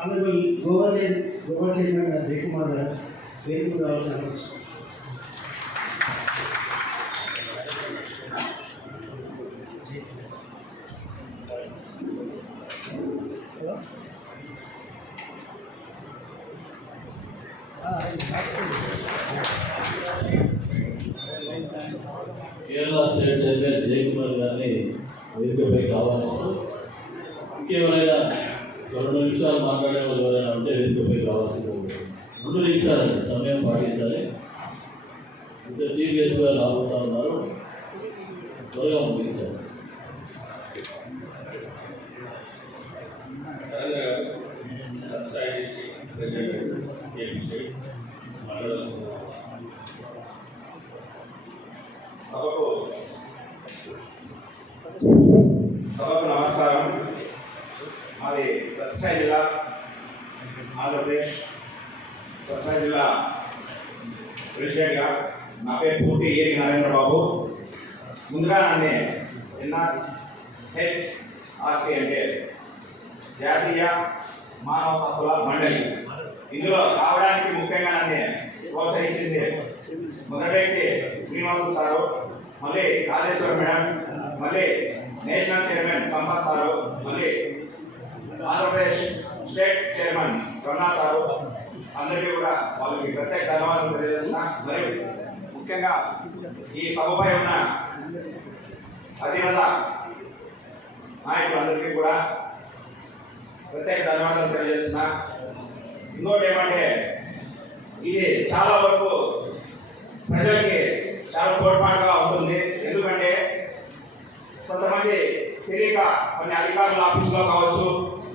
Honourable Goa chair Goa chairman గారు జయకుమార్ గారు వేదిక రావాల్సిన అవసరం. కేరళ స్టేట్ చైర్మన్ జయకుమార్ గారిని వేదికపై ఆహ్వానిస్తూ ఇంకెవరైనా రెండు నిమిషాలు మాట్లాడే వాళ్ళు ఎవరైనా ఉంటే వేదికపై రావాల్సింది రెండు నిమిషాలండి సమయం పాటించాలి. ఇద్దరు చీఫ్ గెస్ట్ గారు రాబోతా ఉన్నారు. త్వరగా ముగించాలి. సబ్సైడ్ ప్రెసిడెంట్ ఏపీ మాట్లాడాల్సిన సభకు సభకు నమస్కారం మాది సత్సాయి జిల్లా ఆంధ్రప్రదేశ్ సత్సాయి జిల్లా ప్రెసిడెంట్గా నా పేరు పూర్తి ఏడి నరేంద్ర బాబు ముందుగా నన్ను ఎన్ఆర్ హెచ్ఆర్సీ అంటే జాతీయ మానవ హక్కుల మండలి. ఇందులో కావడానికి ముఖ్యంగా నన్ను ప్రోత్సహించింది మొదటి వ్యక్తి శ్రీనివాసు సారు మళ్ళీ రాజేశ్వర మేడం మళ్ళీ నేషనల్ చైర్మన్ సంపత్ సారు మళ్ళీ Andhra Pradesh state chairman Karuna sir. అందరికీ కూడా వాళ్ళకి ప్రత్యేక ధన్యవాదాలు తెలియజేస్తున్నా. మరియు ముఖ్యంగా ఈ సభపై ఉన్న అధినత నాయకులందరికీ కూడా ప్రత్యేక ధన్యవాదాలు తెలియజేస్తున్నా. ఇంకోటి ఏమంటే ఇది చాలా వరకు ప్రజలకి చాలా తోడ్పాటుగా ఉంటుంది. ఎందుకంటే కొంతమంది తెలియక కొన్ని అధికారుల ఆఫీసులో కావచ్చు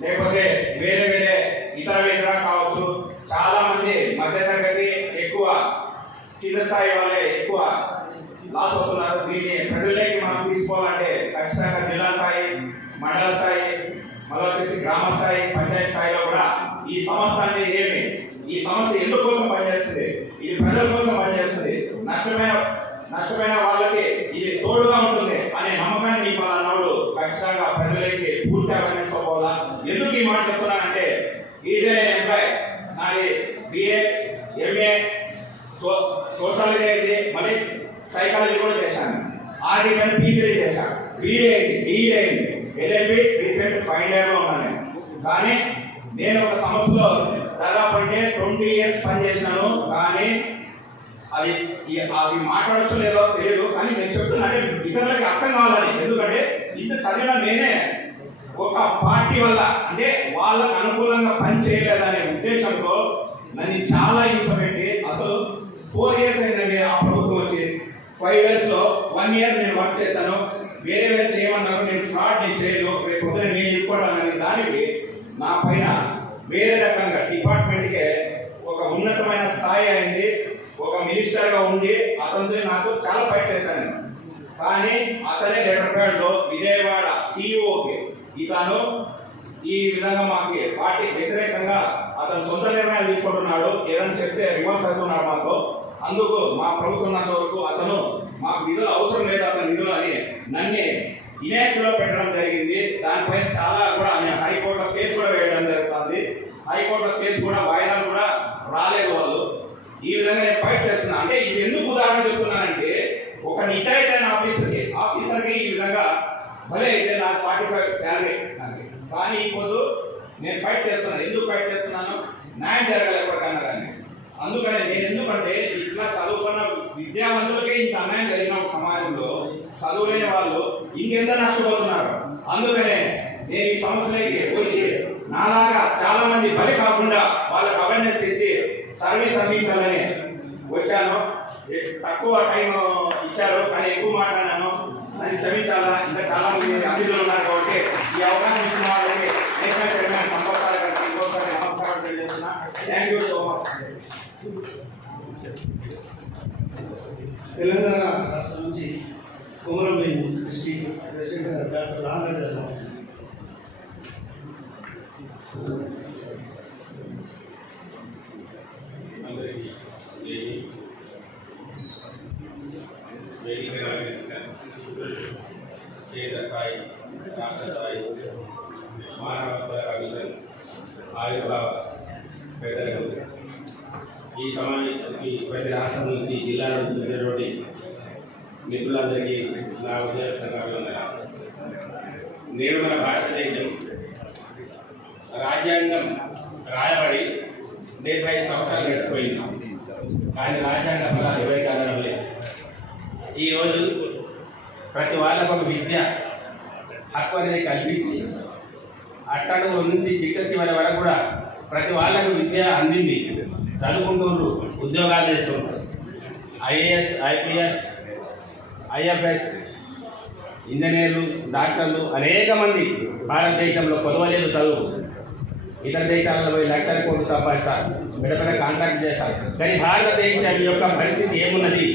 లేకపోతే వేరే వేరే ఇతర ఇతర కావచ్చు చాలా మంది మధ్యతరగతి కింద స్థాయి వాళ్ళే ఎక్కువ లాస్ అవుతున్నారు. దీన్ని ప్రజల్లోకి మనం తీసుకోవాలంటే ఖచ్చితంగా జిల్లా స్థాయి మండల స్థాయి మళ్ళీ వచ్చేసి గ్రామ స్థాయి పంచాయతీ స్థాయిలో కూడా ఈ సమస్యని అంటే ఏమి ఈ సమస్య ఎందుకు కోసం పనిచేస్తుంది ఇది ప్రజల కోసం పనిచేస్తుంది నష్టమైన నష్టమైన వాళ్ళకి ఇది తోడుగా ఉంటుంది అనే నమ్మకాన్ని నీకు అన్నప్పుడు ఖచ్చితంగా ప్రజలకి పూర్తి అవేర్నెస్ పోవాలా ఎందుకు ఈ మాట చెప్తున్నానంటే ఇదే ఎంప్లాయ్ నాది బిఏ ఎంఏ సో సోషాలజీ అయింది మరి సైకాలజీ కూడా చేశాను ఆర్డీ మీద పీజీ చేశాను బీఏ ఎల్ఎల్బి రీసెంట్ ఫైనల్ ఇయర్లో ఉన్నాను. కానీ నేను ఒక సంస్థలో దాదాపు అంటే ట్వంటీ ఇయర్స్ పనిచేసినాను కానీ అది అవి మాట్లాడచ్చు లేదో తెలియదు కానీ నేను చెప్తున్నా అంటే ఇతరులకి అర్థం కావాలని. ఎందుకంటే ఇంత చదివిన నేనే ఒక పార్టీ వల్ల అంటే వాళ్ళకు అనుకూలంగా పని చేయలేదనే ఉద్దేశంతో నన్ను చాలా హింస పెట్టి అసలు ఫోర్ ఇయర్స్ అయిందండి ఆ ప్రభుత్వం వచ్చి. ఫైవ్ ఇయర్స్ వన్ ఇయర్ నేను వర్క్ చేశాను. వేరే వేరే చేయమన్నారు. నేను ఫ్రాడ్ నేను చేయను. రేపు పొద్దున నేను ఇరుకోవడానికి దానికి నా పైన వేరే రకంగా డిపార్ట్మెంట్కే ఒక ఉన్నతమైన స్థాయి అయింది. ఒక మినిస్టర్గా ఉండి అతనితో నాకు చాలా ఫైట్ చేశాను. నేను. కానీ అతనే లెటర్ విజయవాడ సిఇఓకి ఇతను ఈ విధంగా మాకు పార్టీ వ్యతిరేకంగా అతను సొంత నిర్ణయాలు తీసుకుంటున్నాడు. ఏదైనా చెప్తే రివర్స్ అవుతున్నాడు మాకు అందుకు మా ప్రభుత్వం వరకు అతను మాకు నిధులు అవసరం లేదు అతని నిధులు అని నన్ను ఇనాక్టివ్లో పెట్టడం జరిగింది. దానిపై చాలా కూడా నేను హైకోర్టులో కేసు కూడా వేయడం జరుగుతుంది. హైకోర్టులో కేసు కూడా వాయిదాలు కూడా రాలేదు వాళ్ళు. ఈ విధంగా నేను ఫైట్ చేస్తున్నా. అంటే ఇది ఎందుకు ఉదాహరణ చెప్తున్నానంటే ఒక నిజాయితీ ఆఫీసర్కి ఆఫీసర్కి ఈ విధంగా భలే అయితే నాకు ఫార్టీ ఫైవ్ శాలరీ కానీ ఇప్పుడు నేను ఫైట్ చేస్తున్నాను ఎందుకు ఫైట్ చేస్తున్నాను? న్యాయం జరగాలి ఎప్పటికన్నా కానీ అందుకని నేను ఎందుకంటే ఇట్లా చదువుకున్న విద్యావంతులకి అన్యాయం జరిగిన ఒక సమాజంలో చదువులేని వాళ్ళు ఇంకెంత నష్టపోతున్నారు? అందుకనే నేను ఈ సంస్థలకి వచ్చి నాలాగా చాలా మంది బలి కాకుండా వాళ్ళకి అవేర్నెస్ తెచ్చి సర్వీస్ అందించాలని వచ్చాను. తక్కువ టైం ఇచ్చారు కానీ ఎక్కువ మాట్లాడాను దాన్ని క్షమించాలా? ఇంకా చాలా మంది అభివృద్ధులు ఉన్నారు కాబట్టి ఈ అవకాశం ఇచ్చిన వాళ్ళకి నేషనల్ చైర్మన్ సంపత్సారి గారికి ఇంకోసారి నమస్కారం తెలియజేస్తున్నా. Thank you so much Telangana రాష్ట్రం నుంచి కుమరంభీం డిస్ట్రిక్ట్ ప్రెసిడెంట్ గారు డాక్టర్ రామరాజు గారు అందరికీ వేది వేదిక కేంద్ర స్థాయి రాష్ట్ర స్థాయి మానవ హక్కుల కమిషన్ ఆవిర్భావ పెద్దలకు ఈ సమావేశానికి ప్రతి రాష్ట్రం నుంచి జిల్లా నుంచి వచ్చినటువంటి మిత్రులందరికీ నా ఉద్యోగంగా అభినందన నేడు మన భారతదేశం రాజ్యాంగం రాయబడి డెబ్బై సంవత్సరాలు గడిచిపోయింది. కానీ రాజ్యాంగ ఫలాలు ఇరవై కారణం లేదు. ఈరోజు ప్రతి వాళ్ళకు ఒక విద్య హక్కు అనేది కల్పించి అట్టడుగు నుంచి చిట్ట చివరి వరకు కూడా ప్రతి వాళ్ళకు విద్య అందింది. చదువుకుంటున్నారు ఉద్యోగాలు చేస్తున్నారు ఐఏఎస్ ఐపీఎస్ ఐఎఫ్ఎస్ ఇంజనీర్లు డాక్టర్లు అనేక మంది భారతదేశంలో కొలవలేదు చదువు. ఇతర దేశాలలో పోయి లక్షల కోట్లు సంపాదిస్తారు పెద్ద పెద్ద కాంట్రాక్ట్ చేస్తారు. కానీ భారతదేశం యొక్క పరిస్థితి ఏమున్నది?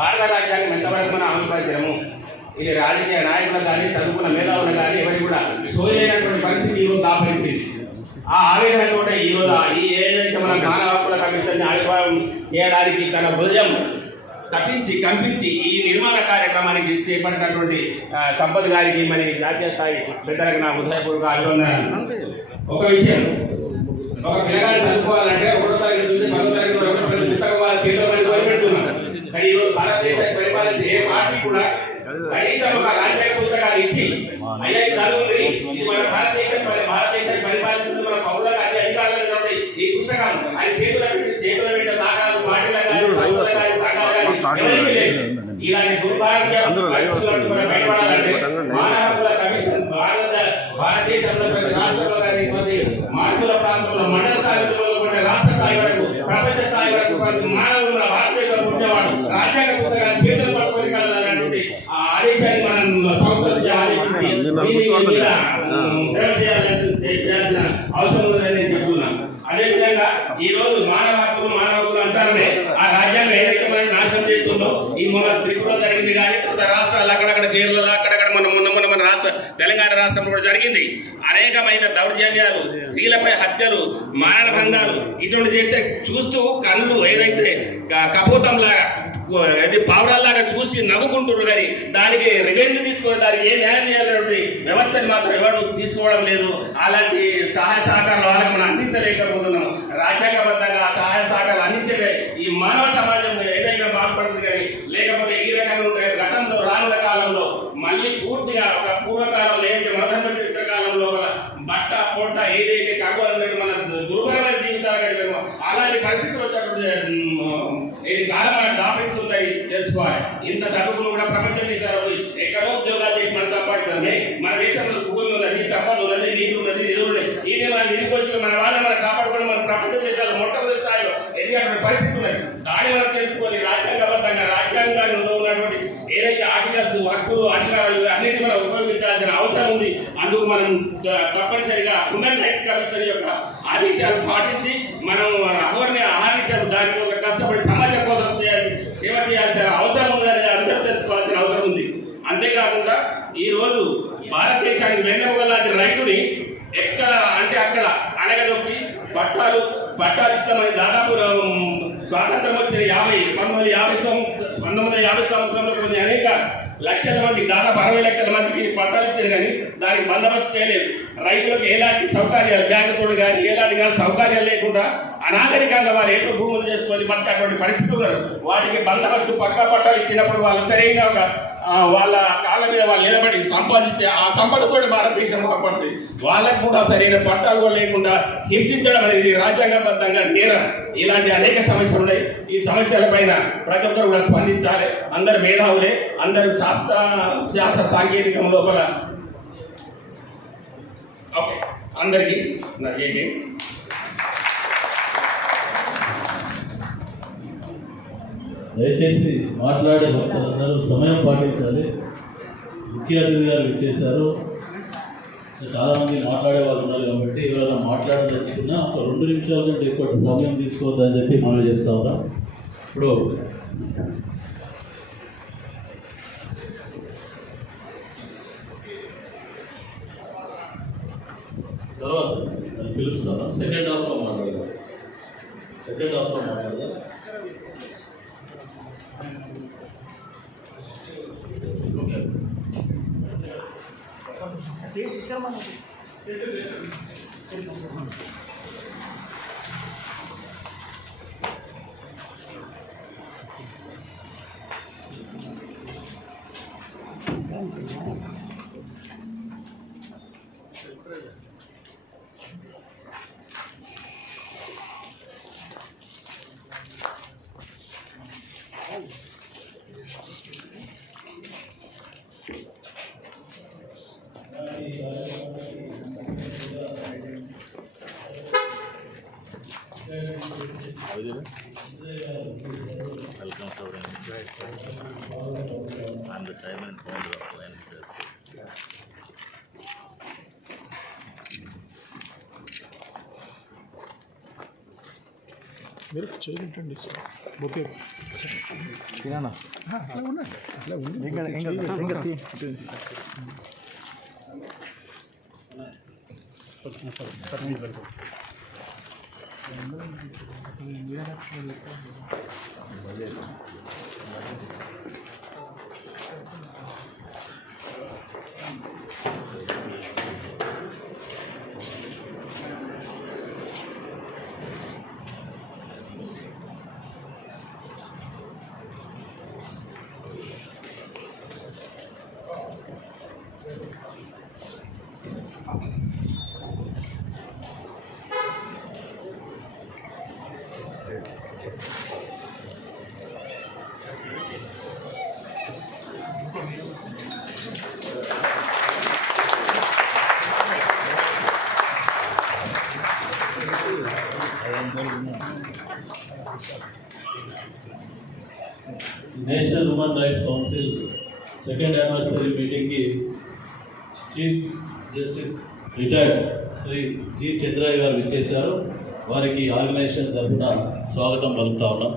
భారత రాజ్యాంగం ఎంతవరకు మనం ఆవిష్కరించడము ఇది రాజకీయ నాయకులు కానీ చదువుకున్న మేధావులు కానీ ఎవరికి కూడా సోయలేనటువంటి పరిస్థితి ఈరోజు దాపరించింది. ఆ ఆవేదన కూడా ఈ రోజు ఏదైతే మన మానవ హక్కుల కమిషన్ ఆవిర్భావం చేయడానికి తన భుజం తప్పించి కంపించి ఈ నిర్మాణ కార్యక్రమానికి చేపట్టినటువంటి సంపత్ గారికి మరి జాతీయ స్థాయి పెద్దలకు నా హృదయపూర్వక అభివందనాలు ఒక విషయం ఒక పిల్లగాడు చదువుకోవాలంటే ఒకటో తరగతి నుంచి పదో తరగతి వరకు పుస్తకం వాళ్ళ చేతిలో మనకి వదిలిపెడుతున్నాం కానీ ఈరోజు భారతదేశాన్ని పరిపాలించే ఏ పార్టీ కూడా కనీసం ఒక రాజ్యాంగ పుస్తకాలు ఇచ్చి అయ్యా చదువుంది. ఇది మన భారతదేశం పరి- భారతదేశాన్ని పరిపాలిస్తుంది మన పౌరులకు అన్ని అధికారులు కాబట్టి ఈ పుస్తకం ఆయన చేతుల పెట్టి చేతుల పెట్టే దాఖలు పార్టీల కానీ సంస్థల కానీ సంఘాలు కానీ ఎవరికీ లేదు ఇలాంటి కమిషన్ భారత భారతదేశంలో ప్రతి రాష్ట్రంలో కానీ ప్రతి మార్పుల ప్రాంతంలో మండల స్థాయి మొదలుకొని రాష్ట్ర స్థాయి వరకు ప్రపంచ స్థాయి వరకు ప్రతి మానవులు మన భారతదేశంలో ఉండేవాడు రాజ్యాంగ పుస్తకాన్ని చేతులు పట్టుకొని కలగాలన్నటువంటి ఆ ఆదేశాన్ని మనం సంస్థలు ఆదేశించి సేవ చేయాల్సిన అవసరం ఉందని నేను అదేవిధంగా ఈ రోజు మానవ హక్కులు మానవ హక్కులు అంటారనే ఆ రాజ్యాంగం ఏదైతే మనం నాశనం చేస్తుందో ఈ మొన్న అక్కడక్కడ కేరళలో అక్కడక్కడ మన మొన్న మొన్న మన రాష్ట్ర తెలంగాణ రాష్ట్రంలో కూడా జరిగింది. అనేకమైన దౌర్జన్యాలు స్త్రీలపై హత్యలు మానభంగాలు ఇటువంటి చేస్తే చూస్తూ కళ్ళు ఏదైతే క- కపోతం లాగా అది పావురాల్లాగా చూసి నవ్వుకుంటున్నారు కానీ దానికి రివెంజ్ తీసుకుని దానికి ఏ న్యాయం చేయాలనేటువంటి వ్యవస్థని మాత్రం ఎవరు తీసుకోవడం లేదు. అలాంటి సహాయ సహకారాలు వాళ్ళకి మనం అందించలేకపోతున్నాం. రాజ్యాంగబద్ధంగా ఆ సహాయ సహకారాలు అందించే ఈ మానవ సమాజం ఏదైనా బాగుపడుతుంది కానీ లేకపోతే ఈ రకంగా ఉండే గతంలో రానున్న కాలంలో మళ్ళీ పూర్తిగా ఒక పూర్వకాలంలో ఏదైతే మధర్మ చరిత్ర కాలంలో ఒక బట్ట పొట్ట ఏదైతే కాకు అనేది మన దుర్భరమైన జీవితాలు గడిపామో అలాంటి పరిస్థితులు వచ్చేటువంటి ఇది కాలం దాపిస్తుంటాయి తెలుసుకోవాలి. ఇంత చదువులు కూడా ప్రపంచ దేశాలు ఎక్కడో ఉద్యోగాలు చేసి మనం సంపాదిస్తామే మన దేశంలో భూమి ఉన్నది సంపద ఉన్నది నీరు ఉన్నది నిధులు ఉన్నాయి ఇది మన నిలుకొచ్చి మన వాళ్ళ మనం కాపాడుకోవడం మన ప్రపంచ దేశాలు మొట్టమొదటి స్థాయిలో ఎదిగేటువంటి పరిస్థితి ఉన్నాయి దాన్ని మనం తెలుసుకొని రాజ్యాంగబద్ధంగా రాజ్యాంగాన్ని ఉన్నటువంటి ఏదైతే ఆర్టికల్స్ హక్కులు అధికారాలు అన్నిటి మనం ఉపయోగించాల్సిన అవసరం ఉంది అందుకు మనం త- తప్పనిసరిగా ఉమెన్ రైట్స్ కమిషన్ యొక్క ఆదేశాలు పాటించి మనం అహోర్ని ఆదేశాలు దానికి ఒక కష్టపడి సమాజం కోసం చేయాలి సేవ చేయాల్సిన అవసరం ఉందని అందరూ తెలుసుకోవాల్సిన అవసరం ఉంది. అంతేకాకుండా ఈ రోజు భారతదేశానికి వెన్నెముక లాంటి రైతుని ఎక్కడ అంటే అక్కడ అణగదొక్కి పట్టాలు పట్టాలు ఇస్తామని దాదాపు స్వాతంత్రం వచ్చిన యాభై పంతొమ్మిది యాభై సంవత్సరం పంతొమ్మిది యాభై సంవత్సరంలో కొన్ని అనేక లక్షల మంది దాదాపు అరవై లక్షల మందికి పంటలు ఇచ్చారు కానీ దానికి బందోబస్తు చేయలేదు. రైతులకు ఎలాంటి సౌకర్యాలు బ్యాంకు కానీ ఎలాంటి కానీ సౌకర్యాలు లేకుండా అనాగరికంగా వారు ఏదో భూములు చేసుకొని బతికేటువంటి పరిస్థితులు వాటికి బందోబస్తు పక్క పట్టాలు ఇచ్చినప్పుడు వాళ్ళు సరైన ఒక వాళ్ళ కాళ్ళ మీద వాళ్ళు నిలబడి సంపాదిస్తే ఆ సంపదతో భారతదేశం కాపాడుతుంది వాళ్ళకు కూడా సరైన పట్టాలు కూడా లేకుండా హింసించడం అనేది రాజ్యాంగబద్ధంగా నేరం. ఇలాంటి అనేక సమస్యలు ఉన్నాయి. ఈ సమస్యల పైన ప్రతి ఒక్కరు కూడా స్పందించాలి. అందరు మేధావులే. అందరూ శాస్త్ర శాస్త్ర సాంకేతికం లోపల. ఓకే. అందరికీ నా దయచేసి మాట్లాడే భక్తులందరూ సమయం పాటించాలి. ముఖ్య అతిథి గారు ఇచ్చేశారు. చాలామంది మాట్లాడే వాళ్ళు ఉన్నారు కాబట్టి ఎవరైనా మాట్లాడదలుచుకున్నా ఒక రెండు నిమిషాల నుండి ఎక్కువ సమయం తీసుకోవద్దని చెప్పి మనం చేస్తా ఉన్నాం. ఇప్పుడు తర్వాత నన్ను పిలుస్తాను సెకండ్ హాఫ్లో మాట్లాడదాం. సెకండ్ హాఫ్లో మాట్లాడదాం. Deus, esse cara. Founder of NSS. మీరు చేయలేంటండి ఓకే అట్లా ఉండండి అట్లా ఉండండి ఇంకా national human rights council second anniversary మీటింగ్కి chief justice retired Shri G Chandraiah గారు విచ్చేశారు. వారికి ఆర్గనైజేషన్ తరఫున స్వాగతం పలుకుతా ఉన్నాం.